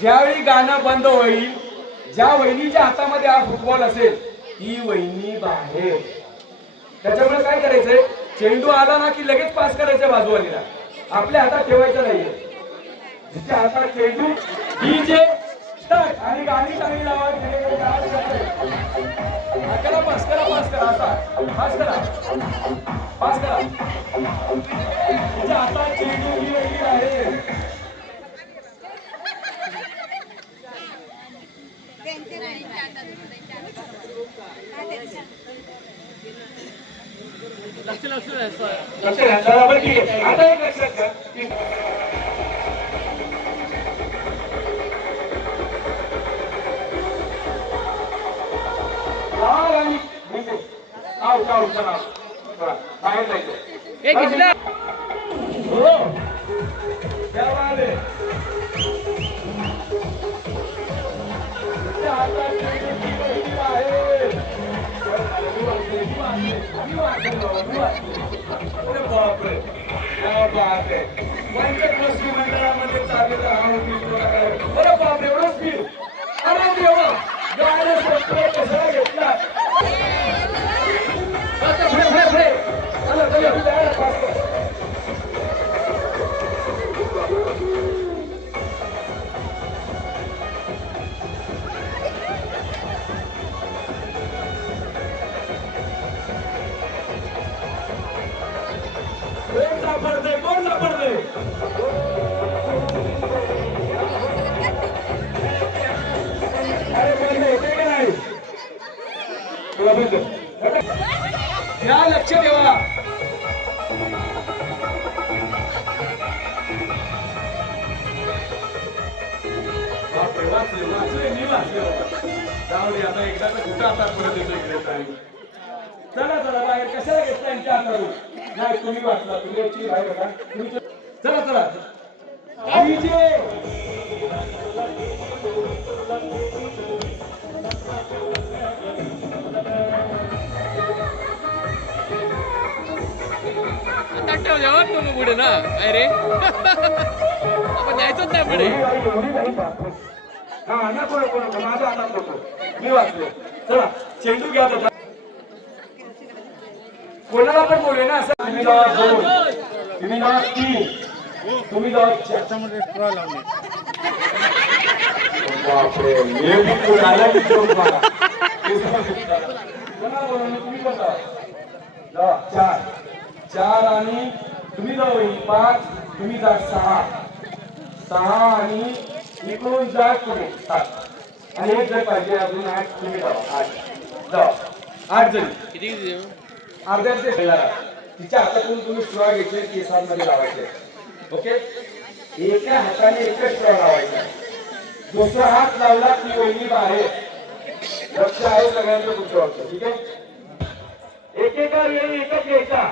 ज्यावेळी गाणं बंद होईल ज्या वहिनीच्या हातामध्ये हा फुटबॉल असेल ती वहिनी बाहेर. त्याच्यामुळे काय करायचंय? चेंडू आला ना की लगेच पास करायचं बाजूवालीला. आपल्या हातात ठेवायचं नाहीये. तिच्या हातात चेंडू डीजे स्टार्ट आणि गाणी चांगली लावा करा पास करा पास करा असा. पास करा. पास करा. तिच्या हातात चेंडू ही वहिनी आहे लक्षात घ्या. चला, बरं ठीक आहे. आता एक लक्षात घ्या बाहेर जायचं. वाचले, मी बापरे. मंडळामध्ये चाललेला हा उत्कृष्ट बापरे, एवढं अरे देवा. घेतला? चला, चला, पुढे, कोण सापडतंय या लक्ष ठेवा वाचले, वाचले, मी वाचले आता एकदा कुठं आता परत येतो इकडे चला चला बाहेर. कशाला घेतला यांच्या हातातून नाही तुम्ही वाचला तुम्ही actually बाहेर होता तुम्ही चला चला. डीजे आता ठेवल्यावर तो मग पुढे ना. काय रे? आपण जायचंच नाही पुढे. हा नको नको माझ्या हातात नको. मी वाचलो. चला चेंडू घ्या कोणाला पण बोलू ना असं. तुम्ही जावा दोन. तुम्ही जावा तीन. तुम्ही जावा चार. बापरे हे बी. कोणाला बोलू तुम्ही पण जावा. जावा, चार. चार आणि तुम्ही जाऊ पाच तुम्ही जा सहा. सहा आणि इकडून जा पुढे. सात. आणि एक जण पाहिजे अजून आठ तुम्ही जावा. आठ. जावा. आठ जण. किती अर्ध्या तिच्या हातातून तुम्ही स्ट्रॉ घेतले केसांमध्ये लावायचे. ओके एका हाताने एकच स्ट्रॉ लावायचा. दुसरा हात लावला की वहिनी बाहेर. लक्ष आहे सगळ्यांचं तुमच्यावरचं. ठीक आहे? एकेका वेळी एकच घ्यायचा.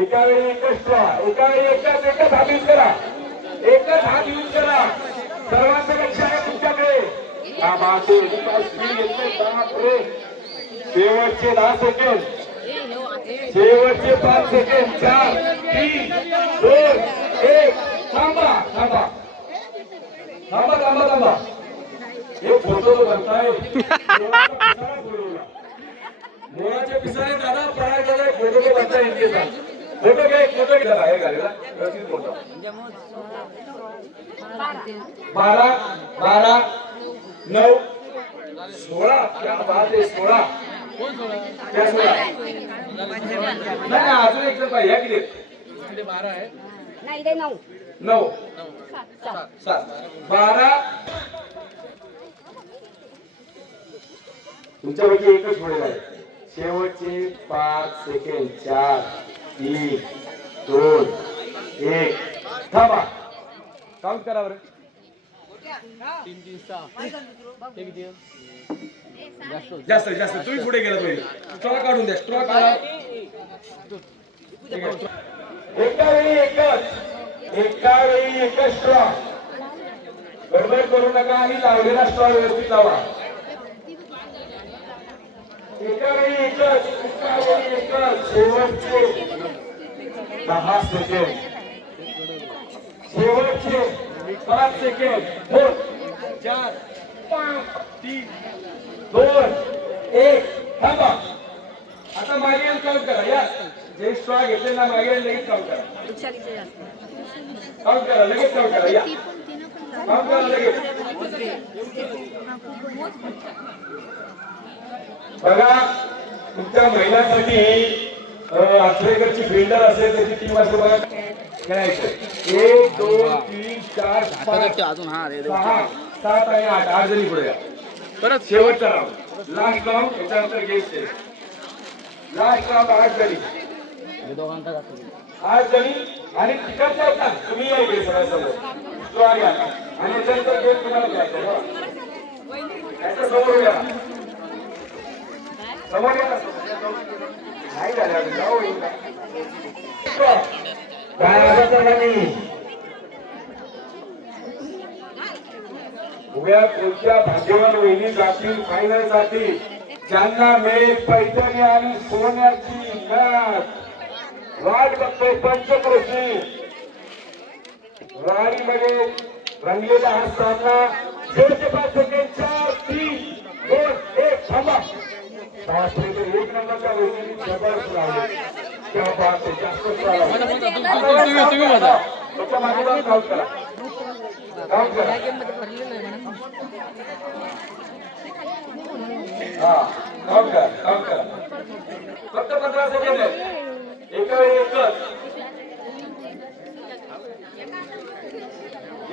एका वेळी एकच स्ट्रॉ एका वेळी एकच एकच हात यूज करा. एकच हात यूज करा. सर्वांचं लक्ष आहे तुमच्याकडे. हा बापरे. शेवटचे दहा सेकंड शेवटचे पाच सेकंड चार तीन दोन एक. थांबा थांबा. थांबा थांबा थांबा. हे फोटो तो बनताय मोळाच्या पिसाने दादा प्रणाय दादा फोटो तो बनता येते फोटो घे फोटो घ्या हे घालेला. व्यवस्थित फोटो. बारा बारा नऊ सोळा. क्या बात आहे सोळा. नाही नाही, अजून एक जण पाहिजे. या किती? बारा आहे नाही नऊ. नऊ. सात. बारा. तुमच्यापैकी एकच होईल आहे. शेवटचे पाच सेकंड चार तीन दोन एक. थांबा. काउंट करा बरं. तीन तीन सहा. हे? जास्त. जास्त जास्त. तुम्ही पुढे गेला पाहिजे स्ट्रॉ काढून द्या स्ट्रॉ काढा. एका वेळी एकच एका वेळी एकच स्ट्रॉ गडबड करू नका आणि लावलेला स्ट्रॉ व्यवस्थित लावा. एका वेळी एकच एका वेळी एकच. शेवटचे. दहा सेकंड शेवटचे. पाच सेकंड हो चार तीन. दोन एक थांबा. आता मागे काउंट करा या. जे स्ट्रॉ घेतले ना मागे लगेच काउंट करा. काउंट करा लगेच काउंट करा या. काउंट करा लगेच. बघा तुमच्या महिलांसाठी अं, आचरेकरची फिल्डर असेल त्याची टीम असेल बघा. खेळायचं एक दोन तीन चार पाच अजून हा रे सहा सात आणि आठ. आठ जणी पुढे या. परत शेवटचा राऊंड लास्ट राऊंड याच्यानंतर गेम लास्ट राऊंड आठ जणी आठ जणी आणि तिकडच्या आहेत ना तुम्ही या इकडे सगळ्यासमोर तो आणि. आणि याच्यानंतर गेम तुम्हाला बघा. समोर या समोर या. नाही झालं अजून. जाऊ नाही? उभ्या कोणत्या भाग्यवान वहिनी जातील फायनलसाठी ज्यांना मेघ पैठणी आणि सोन्याची नाच वाट बघतोय पंचक्रोशी. वारीमध्ये रंगलेला हा सामना शेवटचे पाच सेकंड चार तीन दोन एक थांबा. बापरे, ते एक नंबरच्या वहिनी जबरदस्त लावले. त्याच्यामागे जाऊन करा काउंट करा हा काउंट करा काउंट करा फक्त पंधरा सेकंड एका वेळी एकच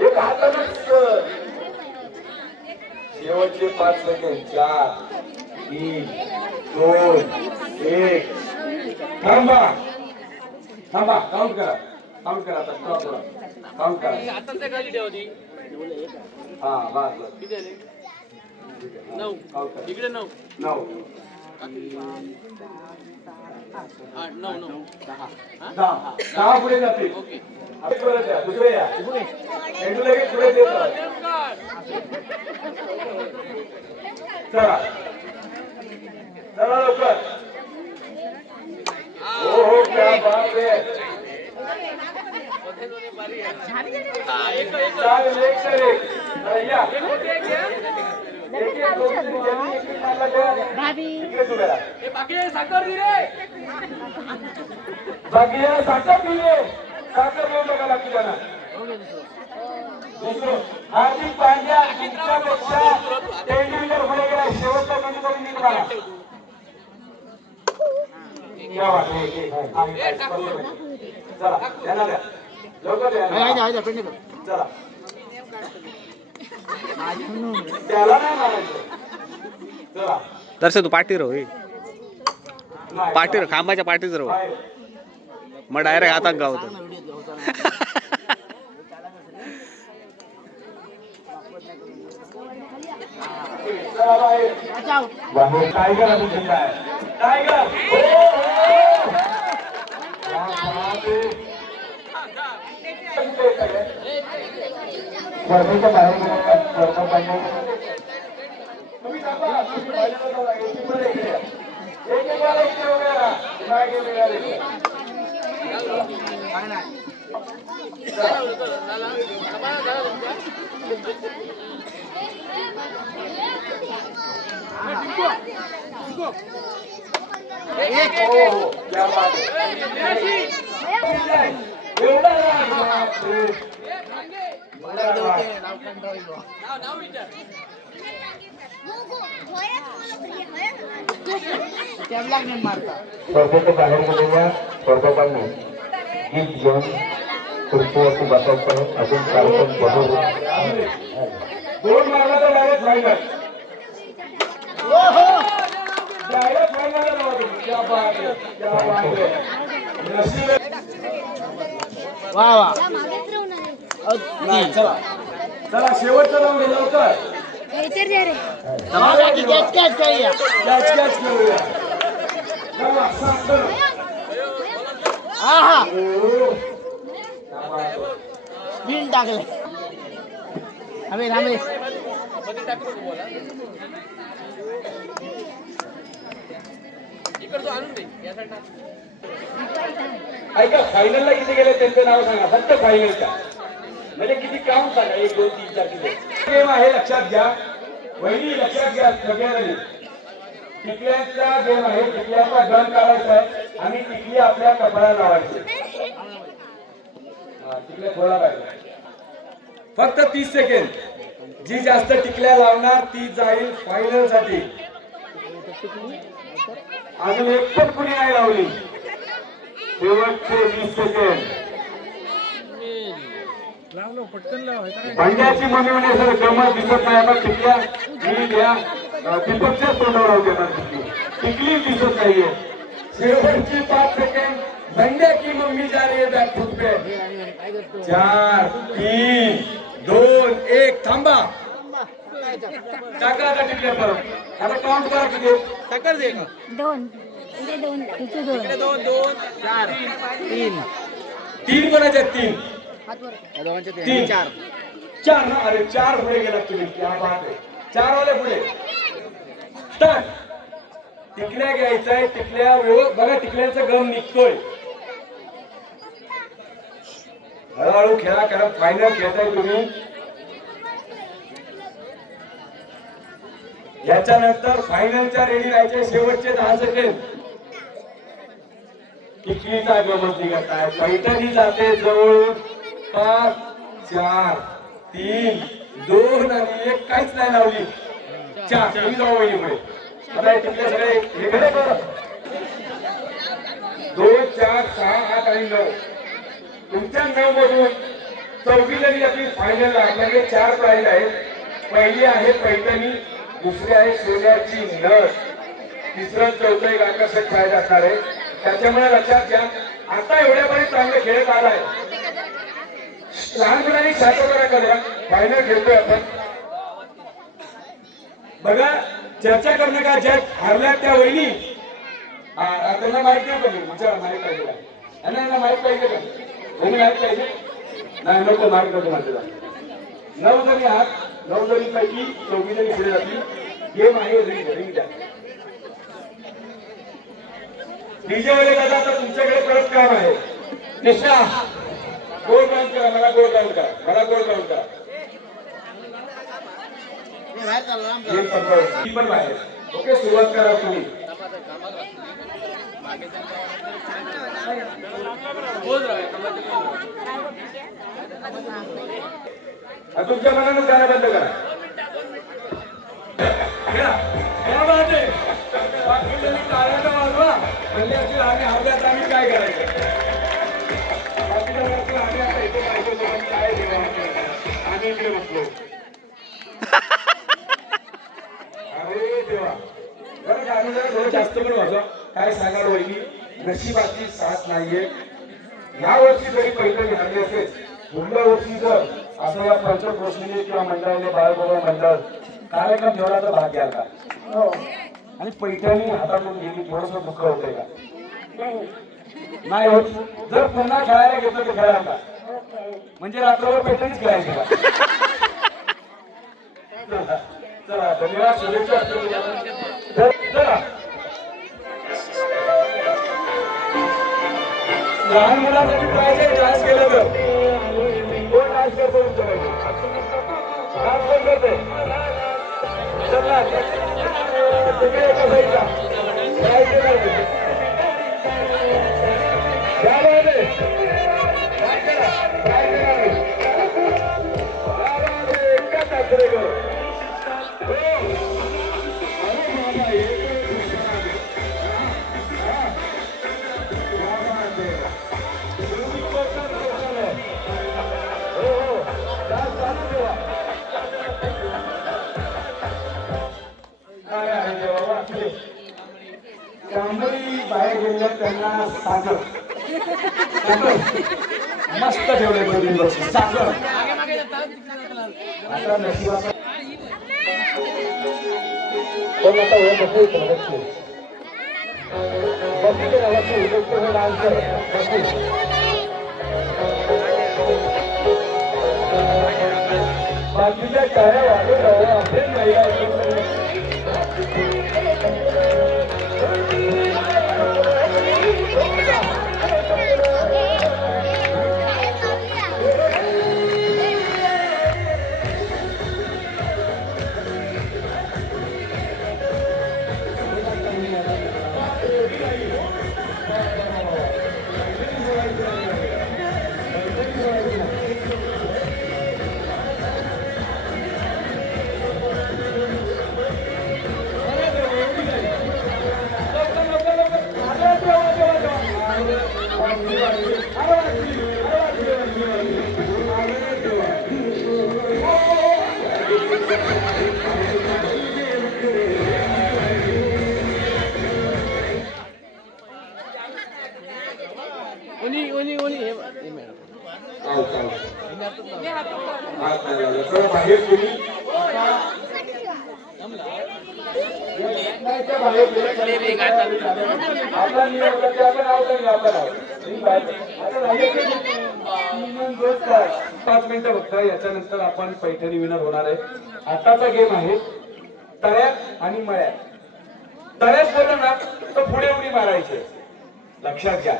एक हातानच शेवटचे पाच सेकंड चार तीन दोन एक. थांबा थांबा काउंट करा काउंट करा आता स्टॉप करा. आता खाली ठेवा ती हा बस बस किती नऊ इकडे नऊ नऊ आठ नऊ नऊ दहा दहा पुढे जातील ओके दुसरे या लगेच पुढे चला चला लवकर हो हो क्या बात है. हार्दिक पांड्या तुमच्यापेक्षा तेंडुलकर पुढे गेला शेवटचा हे, हे, हे, हा, हे, हे, चला चला त्याला नाही मारायचं चला दर्शन तू पाठीवर होय नाही, पाठीवर चला. खांबाच्या पाठीवर हो बाहेर. मग डायरेक्ट हातात गावतो चला बाहेर. बाहेर टायगर अजून जिंकला आहे. टायगर हो, हो. क्या बात आहे. स्पर्धेच्या बाहेर गेले का? स्पर्धा पाहिजे. तुम्ही थांबा. तुम्ही बाजूला जाऊ. एक एक वर इकडे या. एक एक वर इकडे उभे राहा. मागे मिळाले. हो, हो. क्या बात आहे. एवढा बापरे. एवढा नाव नाव विचार स्पर्धेच्या बाहेर गेलेल्या स्पर्धकांनी गीत घेऊन खुर्चीवरती बसायचं अजून कार्यक्रम बघू दोन मारला डायरेक्ट फायनल डायरेक्ट फायनल क्या है है आहे. नाही, चला चला शेवटचं राऊंड आहे लवकर कॅच कॅच खेळूया चला, सात जण. ओ. क्या बात है. मध्ये टाकू नको बोला इकडचं आणून दे या side टाक. ऐका फायनलला किती गेले त्यांचं नाव सांगा. फक्त फायनलच्या म्हणजे किती काम सांगा एक दोन तीन चार किती? गेम आहे लक्षात घ्या. वहिनी लक्षात घ्या सगळ्यांनी. टिकल्यांचा गेम आहे टिकल्यांचा गण काढायचा आहे. आणि टिकली आपल्या कपड्याला लावायची. टिकल्या थोडा पाहिजे फक्त तीस सेकंड जी जास्त टिकल्या लावणार ती जाईल फायनलसाठी. अजून एक पण कुणी नाही लावली. शेवटचे वीस सेकंड भांड्याची मम्मी म्हणे सर गमत दिसत नाही. आता टिकल्या. मी घ्या. अं, दीपकच्या तोंडावर लावते आता टिकली. टिकली दिसत नाहीये. शेवटची पाच सेकंड भंड्या की मम्मी जा रही है बैक फुट पे. चार तीन दोन एक थांबा. टाका आता टिकल्या परत. आता काउंट करा किती? साखर दे दोन. इथे दोन तिथे दोन. दोन दोन चार तीन. तीन. कोणाच्या? तीन. तीन. चार. चार ना? अरे चार पुढे गेला तुम्ही. क्या बात आहे. चार वाले पुढे. स्टार्ट. टिकल्या घ्यायचंय टिकल्या बघा टिकल्याचा गम निघतोय. हळूहळू खेळा कारण फायनल खेळताय तुम्ही. याच्यानंतर फायनलच्या रेडी राहायचे शेवटचे दहा सेकंड टिकलीचा गमत निघत पैठणी जाते जवळ. पाच चार तीन दोन आणि एक काहीच नाही लावली. चार तुम्ही जाऊ वहिनी पुढे आता सगळे हे खरे दोन चार सहा आठ आणि नऊ. तुमच्या नऊ मधून चौथी जरी आपली फायनल आपल्याकडे चार प्राईज आहेत. पहिली आहे पैठणी दुसरी आहे सोन्याची नस तिसरं चौथं एक आकर्षक प्राईज असणार आहे. त्याच्यामुळे लक्षात घ्या आता एवढ्यापर्यंत चांगलं खेळत आलाय. लहान मुलांनी शातो करा करूया फायनल खेळतोय आपण. बघा चर्चा करणं का ज्या हरल्या त्या वहिनी? त्यांना माहिती नाही पाहिजे विचारा माहिती पाहिजे यांना माहीत पाहिजे का? तुम्ही माहिती पाहिजे? नाही नको माहीत नको माझ्या नऊ जणी आहात नऊ जणी पैकी चौघी जणी पुढे जातील. गेम आहे रिंग रिंग द्या. डीजे दादा आता तुमच्याकडे परत काम आहे. निशा गोल काउंट करा मला गोल काउंट करा मला गोल काउंट करा. पण बाहेर ओके सुरुवात करा तुम्ही. तुमच्या मनानं गाणं बंद करा. नशिबाची साथ नाहीये. या वर्षी जरी पहिलं घातले असेल पुढल्या वर्षी जर असं या पंचक्रोशीने किंवा मंडळाने बाळगोबा मंडळ कार्यक्रम ठेवला तर भाग घ्याल का? आणि पैठणी हातातून गेली थोडस दुःख होतंय का? नाही. होत. जर पुन्हा खेळायला घेतलं तर खेळाल का? म्हणजे रात्रभर पैठणीच खेळायची का? चला, धन्यवाद. शुभेच्छा. चला लहान मुलांसाठी पाहिजे डान्स केलं तर कोण डान्स करतो तुमच्याकडे डान्स कोण करते चला तुम्ही एका साईडला नाही. म्हणजे त्यांना सागर सागर. मस्त ठेवले दोन्ही बक्षीस. सागर आता नशिबाचा पण आता डान्स बाकीच्या टाळ्या वाटत राहू नाही आपण पैठणी विनर होणार आहे. आताचा गेम आहे तळ्यात आणि मळ्यात. तळ्यात बोललं ना तर पुढे उडी मारायचे. लक्षात घ्या.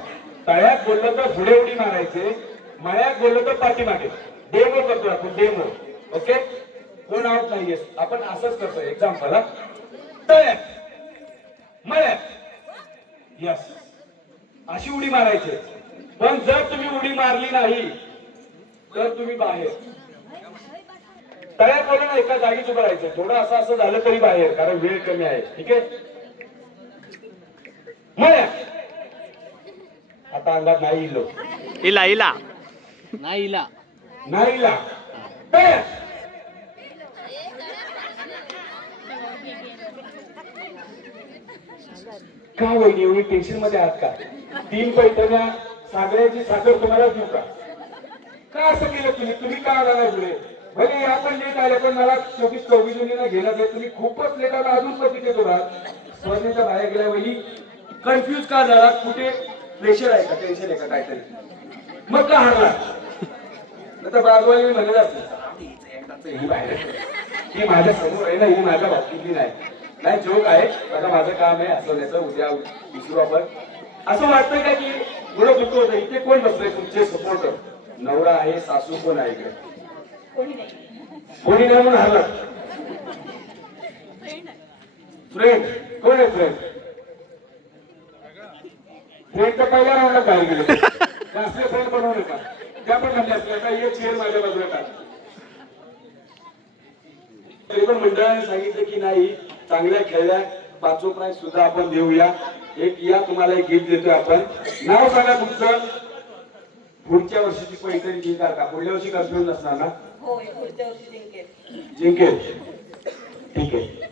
तळ्यात बोललं तर पुढे उडी मारायचे मळ्यात बोललं तर पाठीमागे. डेमो करतो आपण डेमो ओके कोण आहोत नाहीये. आपण असंच करतो एक्झाम्पल तळ्यात मळ्यात. यस अशी उडी मारायची. पण जर तुम्ही उडी मारली नाही तर तुम्ही बाहेर. तळ्यात बोललं ना एका जागीच उभं राहायचं. थोडं असं असं झालं तरी बाहेर कारण वेळ कमी आहे. ठीक आहे? आता अंगात नाही इलो. इला इला. नाही इला. नाही ला तळ्यात का वहिनी एवढी टेन्शनमध्ये आहात का? तीन पैठण्या सागऱ्याची साखर तुम्हाला देऊ का? का असं केलं तुम्ही? तुम्ही का आला नाही पुढे भले आपण लेट आले पण मला चोवीस चोवीस जुनीला घेणं आहे. तुम्ही खूपच लेट आला अजून पण तिथे राहात स्पर्धेच्या बाहेर गेल्या वहिनी कन्फ्युज का झाला? कुठे प्रेशर आहे का? टेन्शन आहे का काहीतरी? मग का हारला नाही तर बाजूला म्हणत असते ही बाहेर ही माझ्यासमोर आहे ना ही माझ्या बाबतीतली नाही. नाही जोक आहे. आता माझं काम आहे हसवण्याचं उद्या विसरू आपण. असं वाटतंय का की थोडं दुःख होतं? इथे कोण बसलंय तुमचे सपोर्टर नवरा आहे सासू कोण आहे इकडे? कोणी नाही. म्हणून हरला. फ्रेंड कोण आहे फ्रेंड फ्रेंड तर पहिल्या राऊंडला बाहेर गेले. असले फ्रेंड बनवू नका. त्या पण म्हणल्या असल्या का ये चेअर माझ्या बाजूला टाक. तरी पण मंडळाने सांगितलं की नाही चांगल्या खेळल्या पाचवं प्राईज सुद्धा आपण देऊया. एक या तुम्हाला एक गिफ्ट देतोय आपण. नाव सांगा तुमचं. पुढच्या वर्षीची पैठणी जिंकाल का? पुढल्या वर्षी कन्फ्युज नसणार ना? होय पुढच्या वर्षी जिंकेल. जिंकेल. ठीक आहे.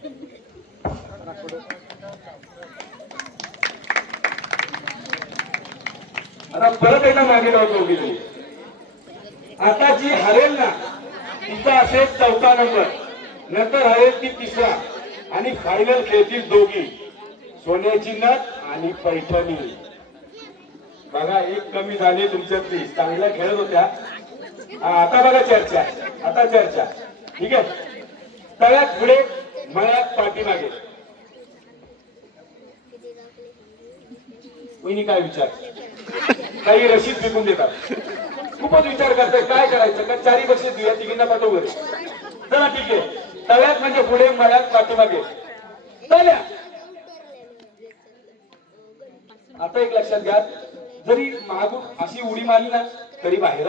आता परत एकदा मागे लावतो उभी आता जी हरेल ना तिचा असेल चौथा नंबर. नंतर हरेल ती तिसरा. आणि फायनल खेळतील दोघी. सोन्याची नथ आणि पैठणी. बघा एक कमी झाली तुमच्यातली. चांगल्या खेळत होत्या. आता बघा चर्चा. आता चर्चा. ठीक आहे? तळ्यात पुढे मळ्यात पाठीमागे. वहिनी काय विचार? काही रशीद फेकून देतात. खूपच विचार करताय काय करायचं? का चारी बक्षीस देऊया तिघींना पाठवू घरी चला ठीक आहे. तळ्यात म्हणजे पुढे मळ्यात पाठीमागे. तळ्या आता एक लक्षात घ्या. जरी मागून अशी उडी मारली ना तरी बाहेर.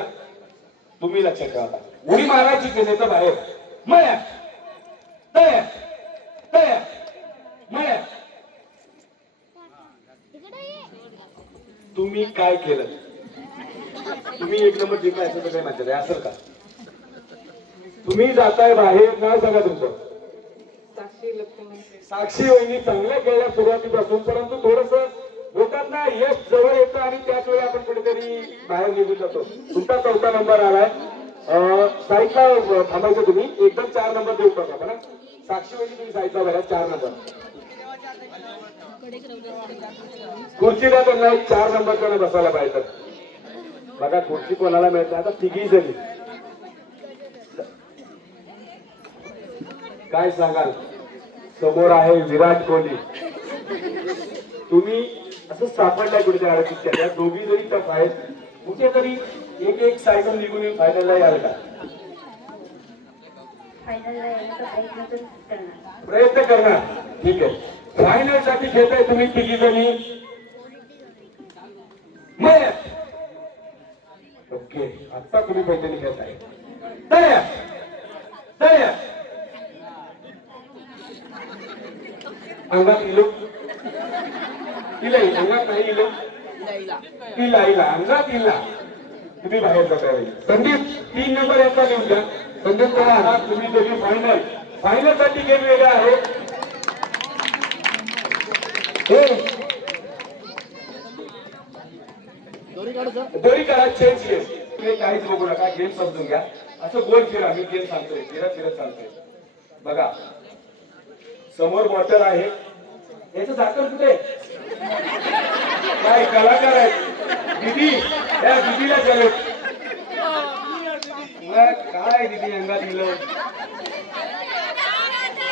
तुम्ही लक्षात ठेवा उडी मारायची की नाही तर बाहेर. तळ्यात तळ्यात मळ्यात तुम्ही काय केलं? तुम्ही एक नंबर जिंकला असं काही म्हणतात असेल का? तुम्ही जाताय बाहेर नाव सांगा तुमचं? साक्षी वहिनी चांगल्या खेळल्या सुरुवातीपासून परंतु थोडस बोलतात ना यश जवळ येतं आणि त्याच वेळी आपण कुठेतरी बाहेर निघून जातो. तुमचा चौथा नंबर आलाय. साईडला थांबायचं तुम्ही. एकदम चार नंबर देऊ टाका बरं? साक्षी वहिनी तुम्ही साईडला बघा चार नंबर. खुर्चीला त्यांना एक चार नंबर बसायला पाहिजे. बघा खुर्ची कोणाला मिळते? आता तिघी जणी. काय सांगाल? समोर आहे विराट कोहली. तुम्ही असं सापडलाय कुठेतरी त्या दोघी जरी टफ आहेत कुठेतरी एक एक साईडून निघून येऊन फायनलला याल का? प्रयत्न करणार. ठीक आहे. फायनलसाठी खेळताय तुम्ही तिघी जणी. ओके. आता तुम्ही पैठणी खेळताय तयार तयार अंगात इलो. इला इला, अंगात नाही इलो. इला इला अंगात इला. तुम्ही बाहेर जाताय संदीप तीन नंबर यांचा लिहून द्या. संदीप काय आहात तुम्ही दोघी फायनल फायनलसाठी गेम वेगळा आहे. दोरी करा चेंज गेम तुम्ही काहीच बघू नका गेम समजून घ्या. असं गोल फिरा मी गेम सांगतोय. फिरत फिरत सांगतोय. बघा. समोर बॉटल आहे. याचं झाकण कुठे? काय कलाकार आहेत? दीदी या दीदीला चलो काय दिदी अंगात दिलं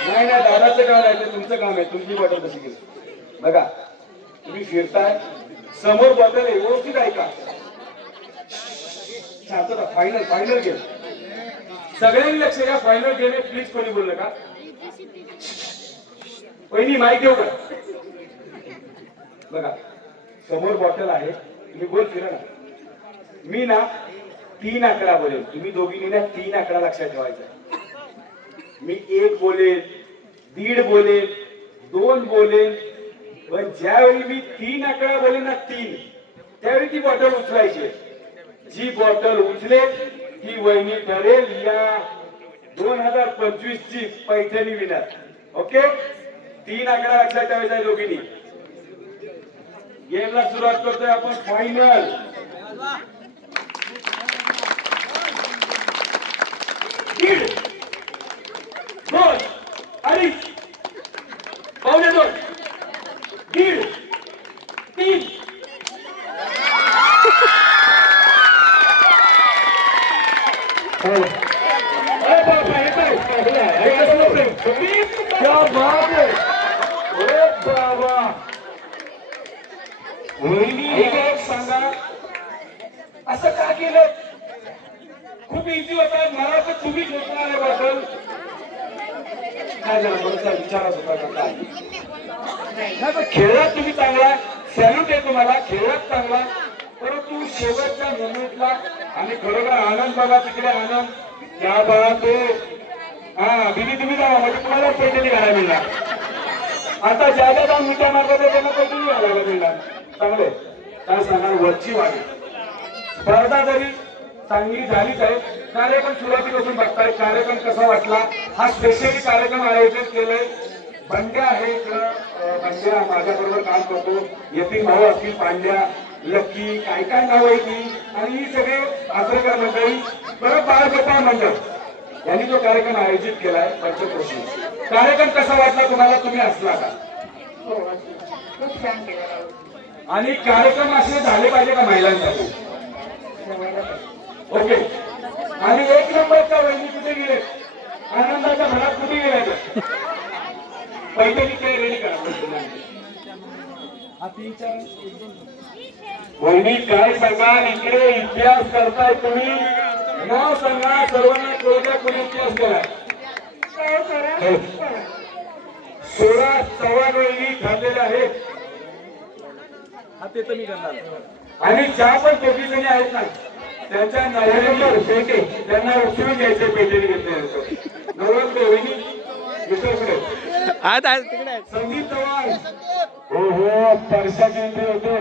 नाही नाही दादाचं काम आहे ते तुमचं काम आहे तुमची बॉटल कशी गेली बघा तुम्ही फिरताय समोर बॉटल आहे व्यवस्थित ऐका फायनल फायनल गेम सगळ्यांनी लक्ष द्या फायनल गेम आहे प्लीज कोणी बोलू नका पहिली माहिती देऊ का बघा समोर बॉटल आहे मी बोल फिरा ना. मी ना तीन आकडा बोलेल. तुम्ही दोघींनी ना तीन आकडा लक्षात ठेवायचा. मी एक बोलेल दीड बोलेल दोन बोलेल पण ज्यावेळी मी तीन आकडा बोलेल ना तीन त्यावेळी ती बॉटल उचलायची. जी बॉटल उचलेल ती वहिनी ठरेल या दोन हजार पंचवीस ची पैठणी विनर. ओके तीन आकडा लक्षात ठेवायचा आहे दोघींनी. गेमला सुरुवात करतोय आपण फायनल दीड दोन अडीच पावणे दोन दीड तीन अरे बापरे, येतोय. हे कसलं प्रेम? क्या बात आहे. अरे बाबा. वहिनी एक सांगा असं का केलं खूप इझी होत मला तर तुम्ही घेतणार आहे बद्दल काय झालं मला त्या विचारात होता का काय नाही पण खेळात तुम्ही चांगला सॅल्यूट आहे तुम्हाला खेळात चांगला परंतु शेवटच्या मोमेंटला आणि खरोखर आनंद बघा तिकडे आनंद त्या बघा तो हा दिदी तुम्ही जावा म्हणजे तुम्हाला पेटली घालायला मिळणार. आता ज्या ज्या जाऊन मिठ्या मारतात त्यांना पेटली घालायला मिळणार. चांगले काय सांगणार वरची वाढी स्पर्धा जरी चांगली झालीच आहे कार्यक्रम सुरुवातीपासून बघताय. कार्यक्रम कसा वाटला? हा स्पेशली कार्यक्रम आयोजित केलाय. बंड्या आहे बंड्या माझ्याबरोबर काम करतो. यतीन भाऊ असतील पांड्या लक्की काय काय नाव आहे ती. आणि ही सगळे आचरेकर मंडळी बरं बाळ गोपाळ मंडळ. यांनी जो कार्यक्रम आयोजित केलाय पंचक्रोशी. कार्यक्रम कसा वाटला तुम्हाला? तुम्ही असला का? हो आणि कार्यक्रम असे झाले पाहिजे का महिलांसाठी? पाहिजे. ओके. आणि एक नंबरच्या वहिनी कुठे गेले? आनंदाच्या घरात कुठे गेले पैठणी काय रेडी करा. वहिनी काय सांगा? इकडे इतिहास करताय तुम्ही. नाव सांगा सर्वांना कळूया कोणी इतिहास केलाय काय करा? हो. करा. सोळा चव्हाण वहिनी ठरलेल्या आहेत आणि ज्या पण दोघी जणी आहेत ना त्यांच्या नवऱ्यावर पेटे त्यांना उचलून घ्यायचे पेटेने घेतल्यानंतर नवरच वहिनी. संदीप चव्हाण हो हो परशाची एंट्री होते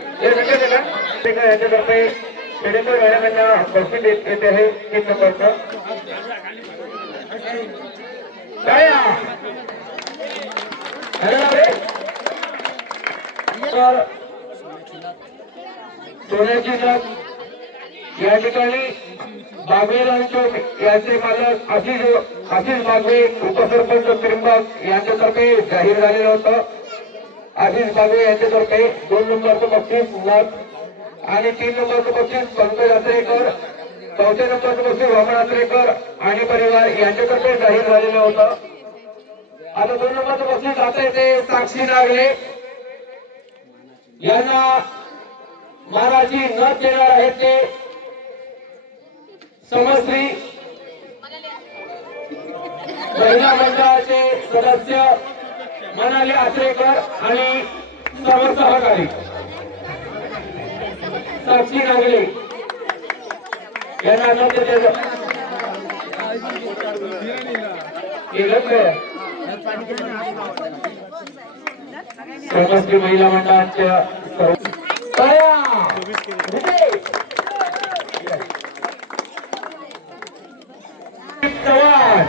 याच्यातर्फे खेडेकर बक्षीस देत आहे तीन नंबरचं काय तर सोन्याची नथ या ठिकाणी बागवेराम चौक यांचे मालक आशिष आशिष बागवे उपसरपंच त्रिंबक यांच्यातर्फे जाहीर झालेलं होतं. आशिष बाबे यांच्यातर्फे दोन नंबरचं बक्षीस नथ आणि तीन नंबरचं बक्षीस पंकज यात्रेकर चौथ्या नंबरचं बक्षीस वामन यात्रेकर आणि परिवार यांच्यातर्फे जाहीर झालेलं होतं. आता दोन नंबरचं बक्षीस आता येते साक्षी नागले. यांना महाराजी न देणार आहेत ते. समश्री. महिला मंडळाचे सदस्य. मनाली आचरेकर आणि सर्व सहकारी. साक्षी नागले यांना नथ सर्वश्री महिला मंडळाच्या सर्व- तया! विजय! चव्हाण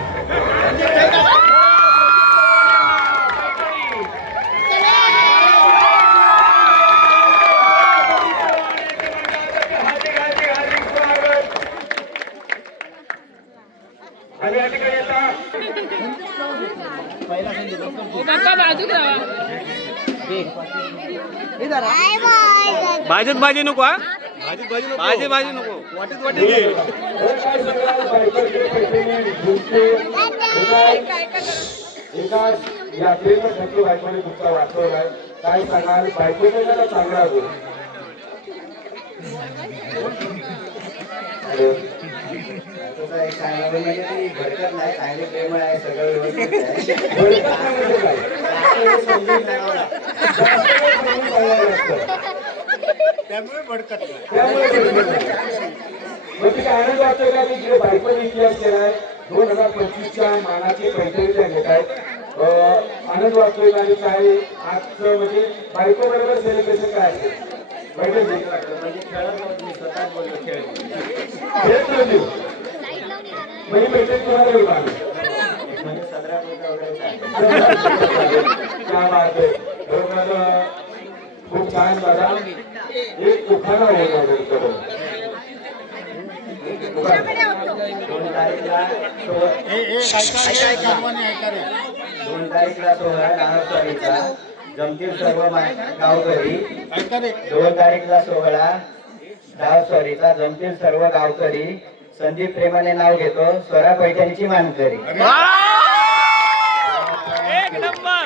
आणि या ठिकाणी आता काका बाजू घ्या भाजीत भाजी नको हा भाजी भाजी नको वाटीत वाटीत हे काय सगळं बायकोचे पैठणी, झुमके, हे काय एका यात्रेनं ठरली बायकोने तुमचा वाचवलाय काय सांगाल बायकोचा जरा चांगला गुण हॅलो. म्हणजे ती भडकत नाही चांगली प्रेमळ आहे सगळं व्यवस्थित त्यामुळे भडकत त्यामुळे मग तिथे आनंद वाटतो का की जे बायकोने इतिहास केलाय. दोन हजार पंचवीसच्या मानाचे पैठणी घेत आहेत आनंद वाटतोय का आणि काय आजचं म्हणजे बायको बरोबर सेलिब्रेशन काय असेल म्हणजे खेळत मी बोललो खेळ म्हणजे कोणाला म्हणजे वगैरे खूप छान बघा. एक तुमच्याकडून दोन तारीखला सोहळा नारस्वारीचा जमतील सर्व गावकरी. दोन तारीखला सोहळा. नारस्वारीचा जमतील सर्व गावकरी. संदीप प्रेमाने नाव घेतो. स्वरा पैठणीची मानकरी. एक नंबर!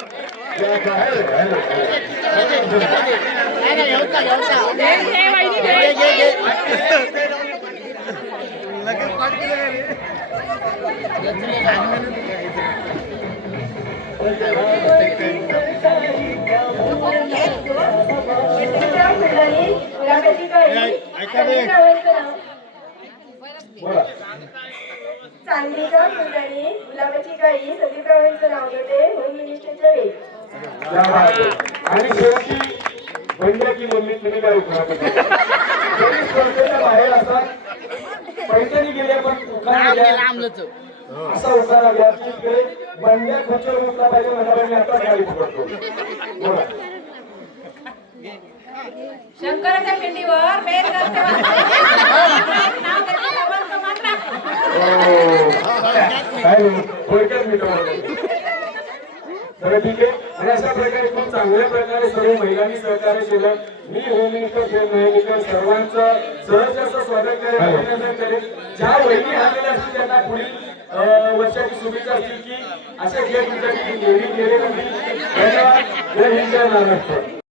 चांदीच्या फुलदाणी गुलाबाची गाडी संदीपरावांचं नाव घेते होम मिनिस्टरच्या वेळी आणि शेवटी की मम्मी तुम्ही काय जरी स्पर्धेच्या बाहेर असतात पैठणी गेले पण उखाणा घ्या. असा उखाणा घ्या बंड्या उठला पाहिजे म्हणजे मी आता गाडी पकडतो. बोला. शंकराच्या पिंडीवर बेल. हो. काय थोडक्यात मी ठीक आहे. आणि अशा प्रकारे खूप चांगल्या प्रकारे सर्व महिलांनी सहकार्य केलं. मी होम मिनिस्टर फेम मिनिस्टर सर्वांचं सहज असं स्वागत अभिनंदन करेन. ज्या वहिनी आलेल्या असतील त्यांना पुढील वर्षाची शुभेच्छा असतील की अशा गेट तुमच्याकडे गेले धन्यवाद. जय हिंद जय महाराष्ट्र.